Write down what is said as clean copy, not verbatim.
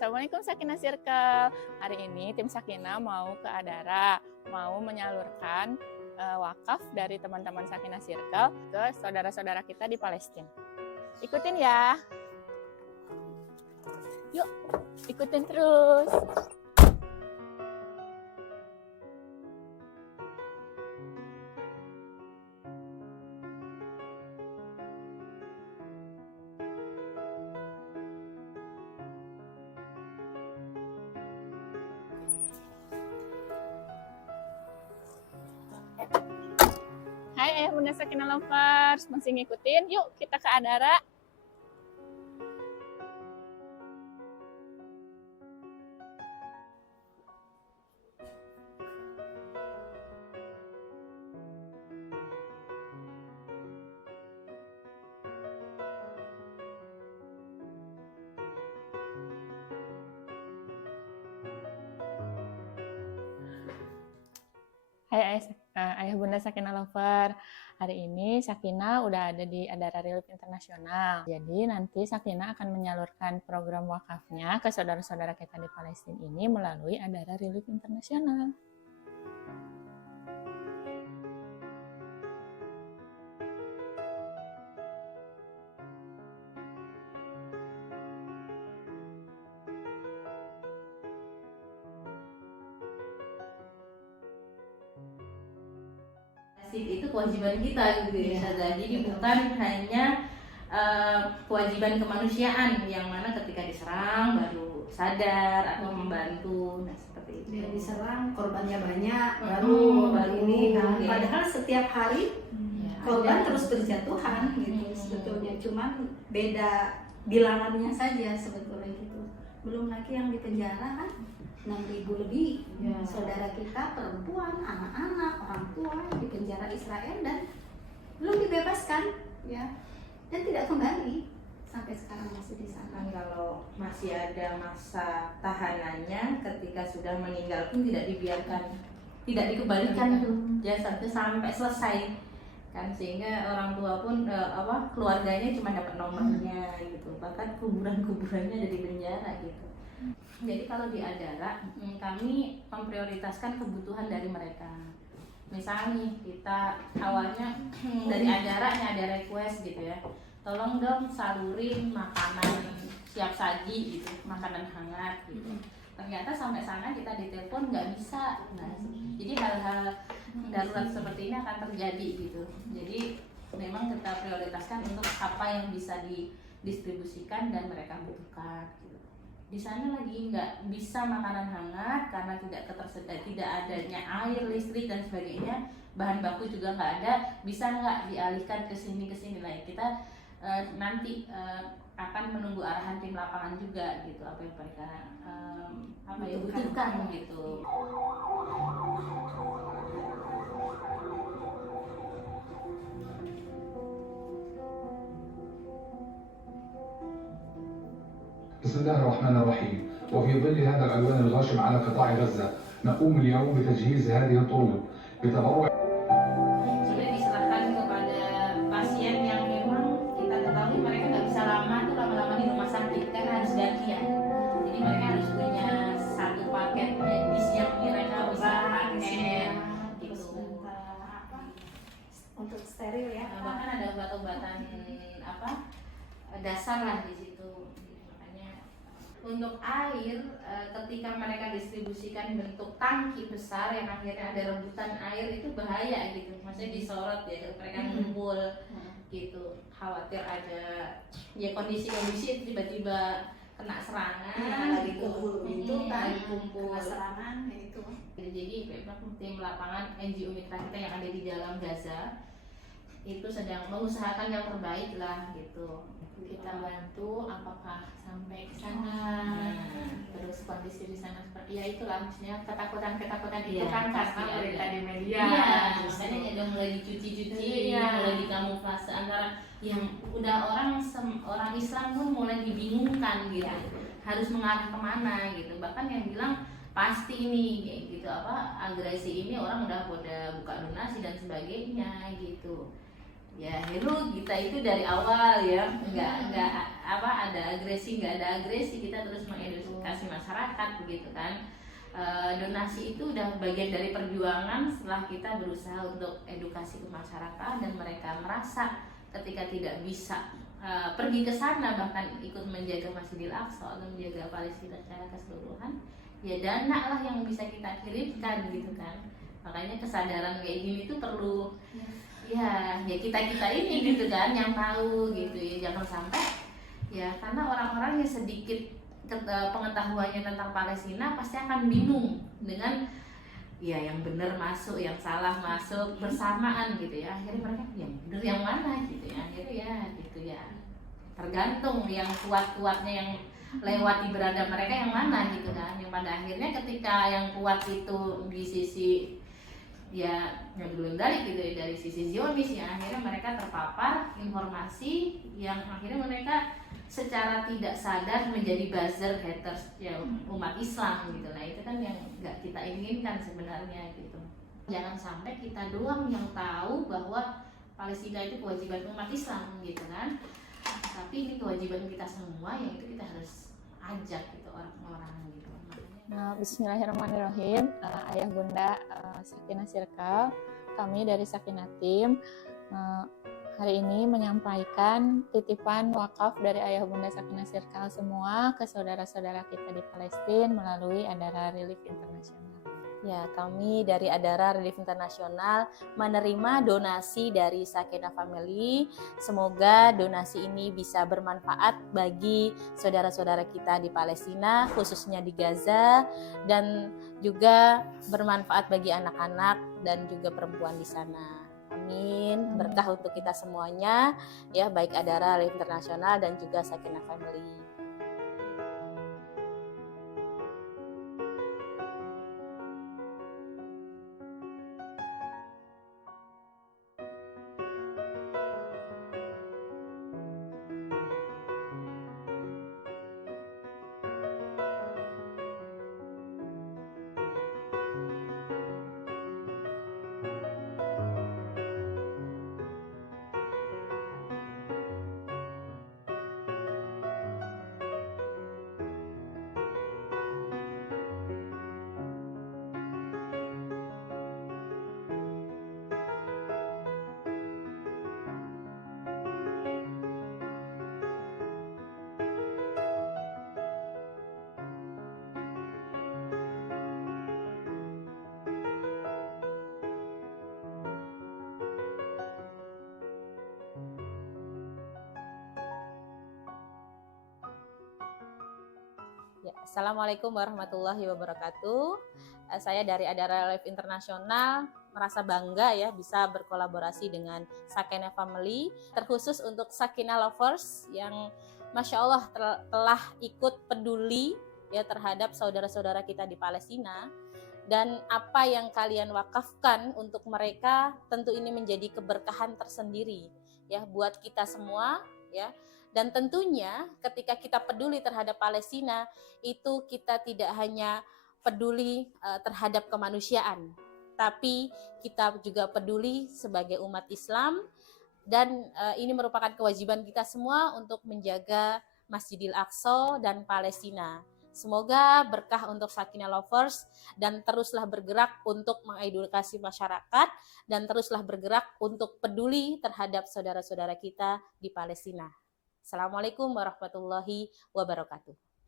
Assalamualaikum Sakinah Circle. Hari ini tim Sakinah mau ke Adara, mau menyalurkan wakaf dari teman-teman Sakinah Circle ke saudara-saudara kita di Palestina. Ikutin ya. Yuk, ikutin terus. Hai Ayah Bunda Sakinah Lovers, masih ngikutin? Yuk kita ke Adara. Hai Ayah Bunda Sakinah Lover, hari ini Sakinah udah ada di Adara Relief Internasional. Jadi nanti Sakinah akan menyalurkan program wakafnya ke saudara-saudara kita di Palestina ini melalui Adara Relief Internasional. Itu kewajiban kita gitu ya. Jadi bukan hanya kewajiban kemanusiaan yang mana ketika diserang baru sadar atau membantu, nah seperti itu. Dia diserang korbannya banyak baru ini kan. Ya. Padahal setiap hari korban terus berjatuhan gitu sebetulnya, cuman beda bilangannya saja sebetulnya gitu. Belum lagi yang di penjara kan 6.000 lebih saudara kita, perempuan, anak-anak, orang tua di penjara Israel dan belum dibebaskan ya, dan tidak kembali sampai sekarang masih di sana. Kalau masih ada masa tahanannya, ketika sudah meninggal pun tidak dibiarkan, tidak dikembalikan tuh jasadnya sampai selesai kan, sehingga orang tua pun keluarganya cuma dapat nomornya gitu, bahkan kuburannya ada di penjara gitu. Jadi kalau di Adara, kami memprioritaskan kebutuhan dari mereka. Misalnya nih, kita awalnya dari Adara ada request gitu ya, tolong dong salurin makanan siap saji gitu, makanan hangat gitu. Ternyata sampai sana kita ditelepon nggak bisa. Nah, jadi hal-hal darurat seperti ini akan terjadi gitu. Jadi memang kita prioritaskan untuk apa yang bisa didistribusikan dan mereka butuhkan gitu. Di sana lagi nggak bisa makanan hangat karena tidak adanya air, listrik dan sebagainya, bahan baku juga nggak ada. Bisa nggak dialihkan ke sini lah. Kita nanti akan menunggu arahan tim lapangan juga gitu, apa yang mereka butuhkan gitu. بسم الله الرحمن الرحيم. وفي ظل هذا العدوان الغاشم على قطاع غزة نقوم اليوم بتجهيز هذه الطرود بتبرع. Sudah diserahkan kepada pasien yang memang kita ketahui mereka nggak bisa lama-lama di rumah sakit karena harus gantian. Jadi mereka harus punya satu paket medis yang mereka bisa pakai gitu. Untuk steril ya. Bahkan ada obat-obatan dasar lah di situ. Untuk air, ketika mereka distribusikan bentuk tangki besar yang akhirnya ada rebutan air, itu bahaya gitu, maksudnya disorot ya, mereka ngumpul gitu, khawatir ada ya kondisi tiba-tiba kena serangan lagi gitu, itu kan kumpul kena serangan itu. Jadi memang tim lapangan NGO mitra kita yang ada di dalam Gaza itu sedang mengusahakan yang terbaik lah gitu. Kita bantu apakah sampai ke sana, terus kondisi di sana seperti ya itulah, maksudnya ketakutan itu kan karena berita di media. Misalnya ada mulai dicuci, mulai dikamuflase antara yang udah orang Islam pun mulai dibingungkan gitu, harus mengarah kemana gitu. Bahkan yang bilang pasti ini kayak gitu agresi ini orang udah pada buka donasi dan sebagainya gitu. Ya, Heru kita itu dari awal ya nggak ada agresi nggak ada agresi, kita terus mengedukasi masyarakat begitu kan. Donasi itu udah bagian dari perjuangan setelah kita berusaha untuk edukasi ke masyarakat dan mereka merasa ketika tidak bisa pergi ke sana bahkan ikut menjaga Masjidil Aqsa atau menjaga Palestina secara keseluruhan, ya dana lah yang bisa kita kirimkan gitu kan. Makanya kesadaran kayak gini tuh perlu ya kita ini gitu kan yang tahu gitu ya, jangan sampai ya karena orang-orang yang sedikit pengetahuannya tentang Palestina pasti akan bingung dengan ya yang benar masuk, yang salah masuk bersamaan gitu ya. Akhirnya mereka yang benar yang mana gitu ya. Akhirnya ya gitu ya. Tergantung yang kuat-kuatnya yang lewati berada mereka yang mana gitu kan. Yang pada akhirnya ketika yang kuat itu di sisi ya yang belum balik gitu ya, dari sisi Zionis ya, akhirnya mereka terpapar informasi yang akhirnya mereka secara tidak sadar menjadi buzzer haters ya umat Islam gitu. Nah itu kan yang nggak kita inginkan sebenarnya gitu. Jangan sampai kita doang yang tahu bahwa Palestina itu kewajiban umat Islam gitu kan, tapi ini kewajiban kita semua yang itu kita harus ajak gitu orang-orang gitu. Nah, bismillahirrahmanirrahim. Ayah Bunda Sakinah Circle, kami dari Sakinah Tim hari ini menyampaikan titipan wakaf dari Ayah Bunda Sakinah Circle semua ke saudara-saudara kita di Palestina melalui Adara Relief Internasional. Ya, kami dari Adara Relief Internasional menerima donasi dari Sakinah Family. Semoga donasi ini bisa bermanfaat bagi saudara-saudara kita di Palestina, khususnya di Gaza, dan juga bermanfaat bagi anak-anak dan juga perempuan di sana. Amin. Berkah untuk kita semuanya, ya, baik Adara Relief Internasional dan juga Sakinah Family. Ya, Assalamualaikum warahmatullahi wabarakatuh. Saya dari Adara Relief Internasional merasa bangga ya bisa berkolaborasi dengan Sakinah Family, terkhusus untuk Sakinah Lovers yang Masya Allah telah ikut peduli ya terhadap saudara-saudara kita di Palestina, dan apa yang kalian wakafkan untuk mereka tentu ini menjadi keberkahan tersendiri ya buat kita semua ya. Dan tentunya ketika kita peduli terhadap Palestina, itu kita tidak hanya peduli terhadap kemanusiaan, tapi kita juga peduli sebagai umat Islam, dan ini merupakan kewajiban kita semua untuk menjaga Masjidil Aqsa dan Palestina. Semoga berkah untuk Sakinah Lovers dan teruslah bergerak untuk mengedukasi masyarakat dan teruslah bergerak untuk peduli terhadap saudara-saudara kita di Palestina. Assalamualaikum warahmatullahi wabarakatuh.